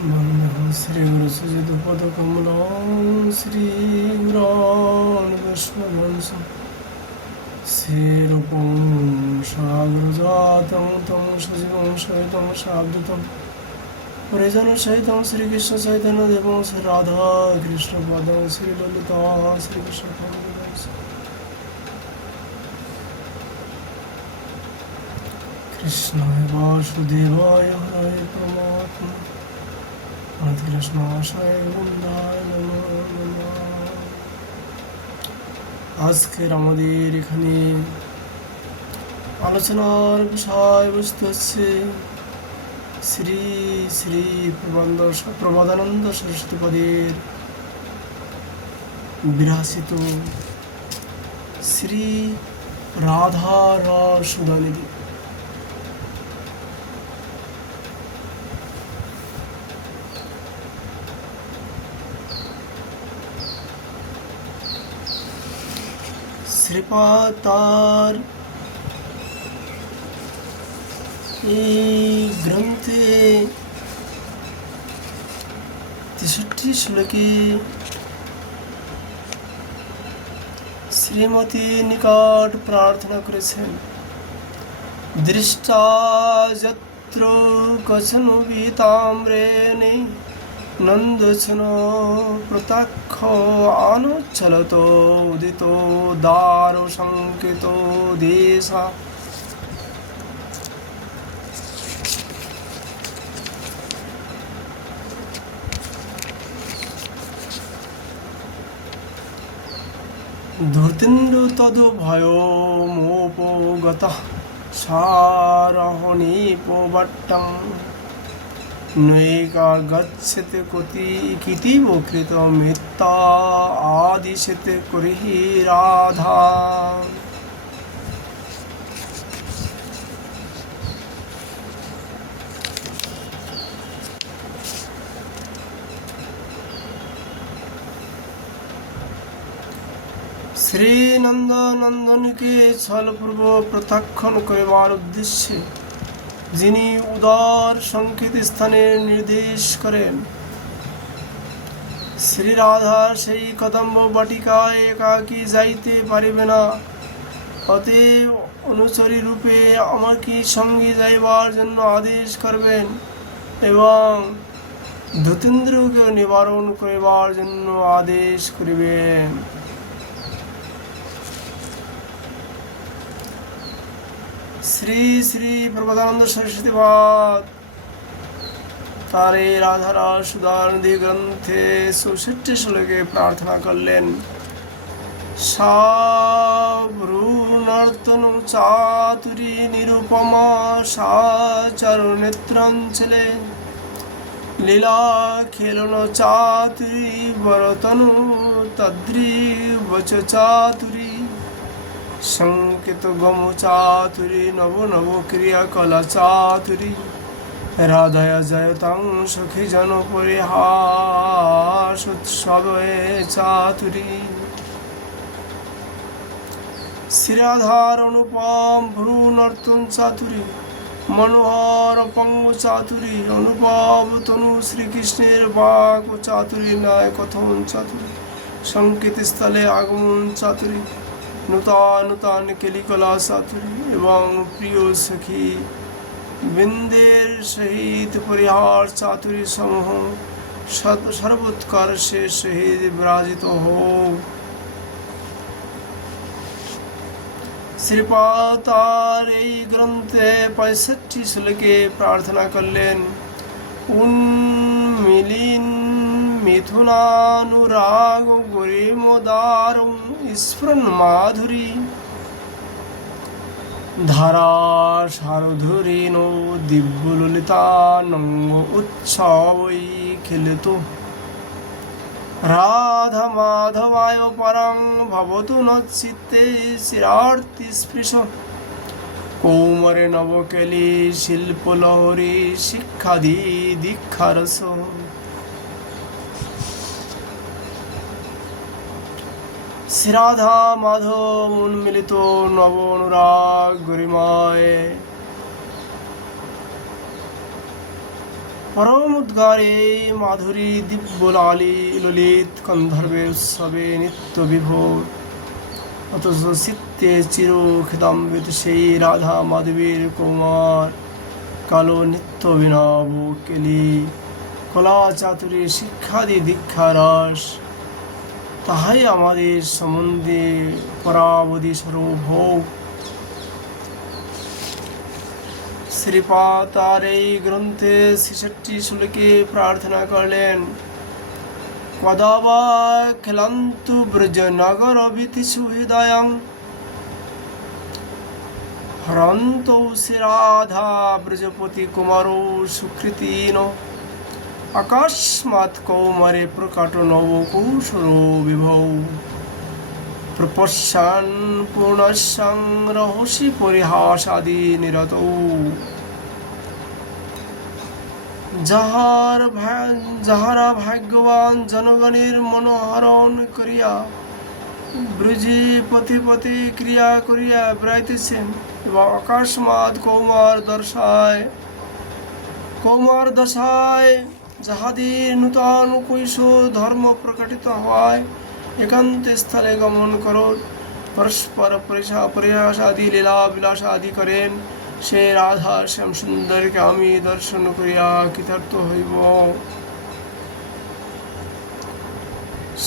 वन्दे श्रीगुरुसुजितपदकमलं श्रीगुरान्विष्णुवंशं श्रीरूपं सागरजातं तं सजीवं सहितं साद्वैतं परिजनसहितं श्रीकृष्णचैतन्यदेवं श्रीराधाकृष्णपादं श्रीललिता श्रीकृष्णपादं कृष्णाय वासुदेवाय हरे परमात्मा हरे कृष्णाय गोविन्दाय नमः नमः। আজকের আমাদের এখানে আলোচনার বিষয়বস্তু হচ্ছে শ্রী শ্রী প্রবোধানন্দ সরস্বতীপদের বিরাসিত শ্রী রাধা রসুদানিধি। শ্রীপাদ তার এই গ্রন্থে 63 শ্লোকে শ্রীমতীর নিকট প্রার্থনা করেছেন। দৃষ্টা যত্র কচন বিতাম্রেণে নন্দচন প্রত্যক্ষ আনুচ্ছলত উদিত দ্বার সংকেত দেশা। ধূর্তেন্দ্র তদভয় মোপগতঃ সারহণীপবট্টং নৈকা গচ্ছতে কিতিব কৃত মিথ্যা আদিশতে করিহি রাধা। শ্রী নন্দনকে ছলপূর্বক প্রত্যাখ্যান করিবার উদ্দেশ্যে যিনি উদার সংকেত স্থানের নির্দেশ করেন, শ্রী রাধা সেই কদম্ব বাটিকায় একাকী যাইতে পারিবে না। অতএব অনুচরী রূপে আমাকে সঙ্গে যাইবার জন্য আদেশ করবেন এবং ধূতেন্দ্রকে নিবারণ করিবার জন্য আদেশ করিবেন। শ্রী শ্রী প্রবোধানন্দ সরস্বতীপাদ তার এই রাধারস সুধানিধি গ্রন্থে 64 শ্লোকে প্রার্থনা করলেন। সাভ্রূনর্তন চাতুরী নিরুপমা সাচরু নেত্রাঞ্চলে লীলা খেলন চাতুরী বরতনু তদ্রিবচ চাতুরী সংকেত গম চাতুরী নব নব ক্রিয়াকলা চাতুরী রাধায় জয়তাং সখী জন পরিহাস উৎসবে চাতুরী। শ্রীরাধার অনুপম ভ্রূনর্তন চাতুরী মনোহর পঙ্গ চাতুরী অনুপম তনু শ্রীকৃষ্ণের বাক ও চাতুরী ন্যায় কথন চাতুরী সংকেত স্থলে আগমন চাতুরী নূতন নূতন কেলিকলা চাতুরী এবং প্রিয় সখী বৃন্দের সহিত পরিহার চাতুরী সমূহ সর্বোৎকর্ষের সহিত বিরাজিত হোক। শ্রীপাদ তার এই গ্রন্থে 65 শ্লোকে প্রার্থনা করলেন। উন্মিলিন মিথুনানুরাগ গরিমোদার স্ফুরণ মাধুরী ধারা সারধুরী নো দিব্যললিতানঙ্গ উৎসবৈ খেলিত রাধা মাধবায় পরং ভবতু নচিত্তে চিরার্তি স্পৃশ কৌমরে নবকেলি শিল্পলহরী শিক্ষাদি দীক্ষারস। শ্রীরাধা মাধব উন্মিলিত নব অনুরাগ গরিমায় परम उद्गारे माधुरी दिव्य लाली ललित गंधर्वे उत्सवे नित्य विभोर অথচ চিত্তে চিরখিদাম্বিত সেই রাধা মাধবীর কুমার কালো নিত্য অভিনব কেলি কলা চাতুরী শিক্ষাদি দীক্ষা রস তাহাই আমাদের সম্বন্ধে পরাবধি সর্বভোগ। শ্রীপাদ তার এই গ্রন্থে ৬৬ শ্লোকে প্রার্থনা করলেন, কদা বা খেলান্তু ব্রজ নগর বিতিষু হৃদয়ং হরন্তৌ শ্রীরাধা ব্রজপতি কুমারো সুকৃতিন আকাশমাৎ কৌমারে প্রকট নবকৌশলো বিভৌ প্রপশ্যান পূর্ণস্যাং রহসি পরিহাসাদি নিরতৌ। যাহারা ভাগ্যবান জনগণের মনোহরণ করিয়া ব্রজে পথে পথে ক্রিয়া করিয়া বেড়াইতেছেন এবং আকাশমাদ কৌমার দশায় যাহাদের নূতন কৈশোর ধর্ম প্রকটিত হয় একান্ত স্থলে গমন করো, পরস্পর পরিহাস আদি লীলা বিলাস আদি করেন, সে রাধা শ্যাম সুন্দরকে আমি দর্শন করিয়া কৃতার্থ হইব।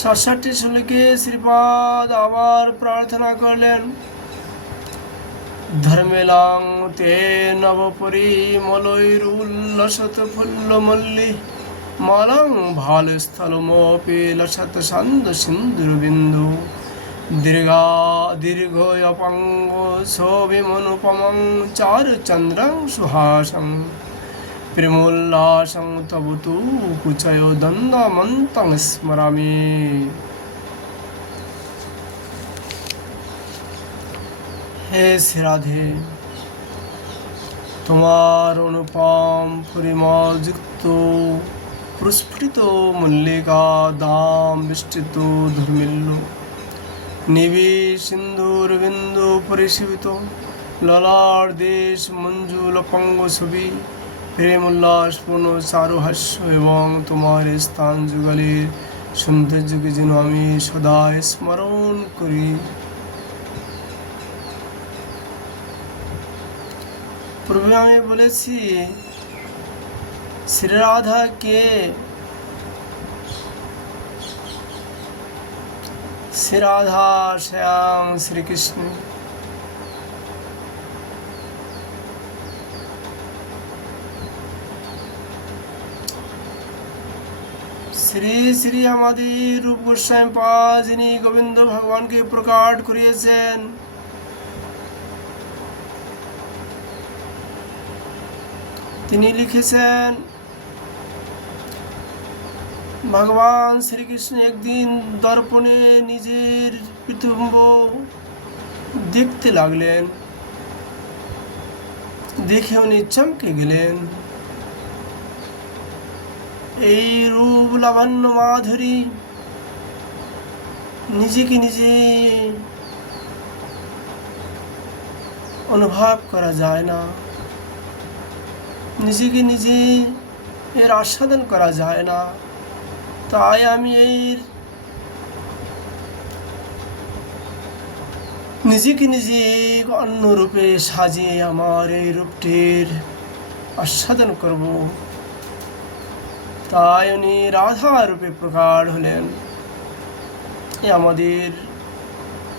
৬৭ শ্লোকে শ্রীপাদ আবার প্রার্থনা করলেন, ধর্মেলাং তে নবপরিমলৈরুল্লসত ফুল্লমল্লি মালাং ভালস্থলমপি লসত সান্দ সিন্দুরবিন্দু দীর্ঘ অপাঙ্গ শোভিমনুপমং চারুচন্দ্রং সুহাসং প্রেমোল্লাসং তব তু কুচয় দ্বন্দ্বমন্তং স্মরামি। হে শ্রীরাধে, তোমার অনুপম পরিমলযুক্ত প্রস্ফুটিত মল্লিকা দাম বিস্তৃত ধর্মিল্য নিবি সিন্ধুর বিন্দু পরিশীবিত ললার দেশ মঞ্জুল অপঙ্গ ছবি প্রেম উল্লাসপূর্ণ চারুহাস্য এবং তোমার স্থান যুগলের সৌন্দর্যকে যেন আমি সদা স্মরণ করি। পূর্বে আমি বলেছি শ্রীরাধা কে? শ্রীরাধা শ্যাম শ্রীকৃষ্ণ। শ্রী শ্রী আমাদের রূপ গোস্বামী পাদ যিনি গোবিন্দ ভগবানকে প্রকাট করিয়েছেন, তিনি লিখেছেন, ভগবান শ্রীকৃষ্ণ একদিন দর্পণে নিজের প্রতিবিম্ব দেখতে লাগলেন, দেখে উনি চমকে গেলেন। এই রূপ লাবণ্য মাধুরী নিজেকে নিজে অনুভব করা যায় না, নিজেকে নিজে এর আস্বাদন করা যায় না। তাই আমি এর নিজেকে নিজে অন্য রূপে সাজিয়ে আমার এই রূপটির আস্বাদন করব। তাই উনি রাধা রূপে প্রকাট হলেন। এ আমাদের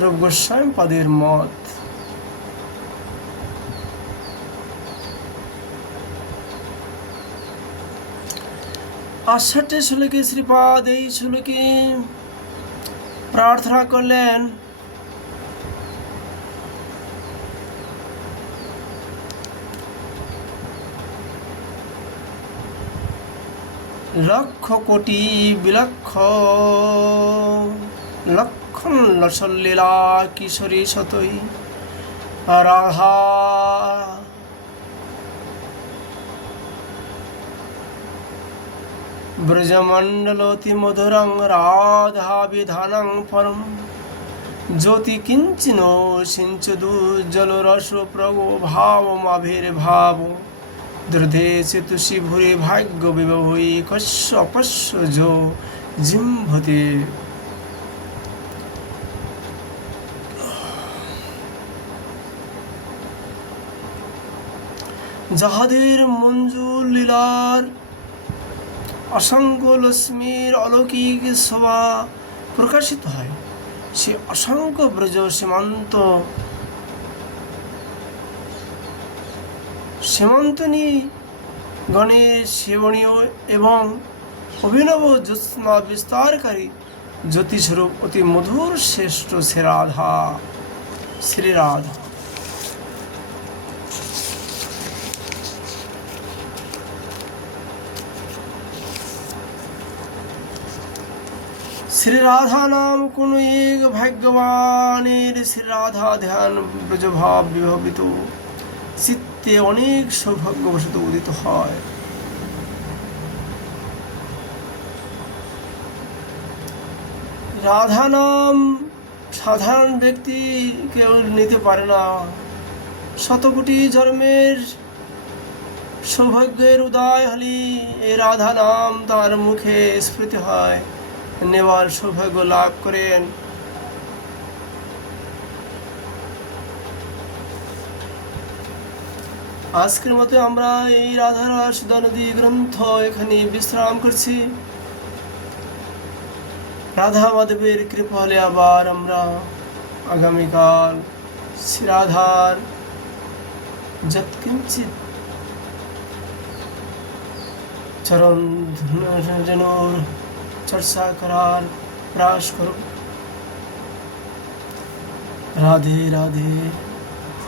রূপ গোস্বামী পাদের মত। আষাঢ়ে শ্লোকে শ্রীপাদ এই শ্লোকে প্রার্থনা করলেন, লক্ষ কোটি লক্ষণ লসলীলা কিশোরী সতই রাধা ব্রজমণ্ডলতি মধুরং রাধা বিধানং পরম জ্যোতি কিঞ্চিন সিঞ্চদু জলরস প্রভো ভাবমাভির্ভাব দৃঢ়ে চেতুষি ভূরে ভাগ্য বিবহই কস্য অপস্য যো জিম্ভতে। যাহাদের মঞ্জুল লীলার অসংখ্য লক্ষ্মীর অলৌকিক শোভা প্রকাশিত হয়, সে অসংখ্য ব্রজ সীমান্তনী গণের সেবনীয় এবং অভিনব জ্যোৎস্না বিস্তারকারী জ্যোতিস্বরূপ অতি মধুর শ্রেষ্ঠ শ্রীরাধা। শ্রীরাধা শ্রীরাধা নাম কোন এক ভাগ্যবানের শ্রীরাধা ধ্যান ব্রজভাব বিভাবিত চিত্তে অনেক সৌভাগ্যবশত উদিত হয়। রাধা নাম সাধারণ ব্যক্তি কেউ নিতে পারে না। শতকোটি জন্মের সৌভাগ্যের উদয় হলে এই রাধা নাম তার মুখে স্ফুরিত হয়, নেওয়ার সৌভাগ্য লাভ করেন। আজকের মতো আমরা এই রাধারাস সুধানদী গ্রন্থ এখানে বিশ্রাম করছি। রাধা মাধবের কৃপা হলে আবার আমরা আগামীকাল শ্রীরাধার যৎকিঞ্চিত চরণ ধনুর চর্চা করার প্রয়াস করব। রাধে রাধে।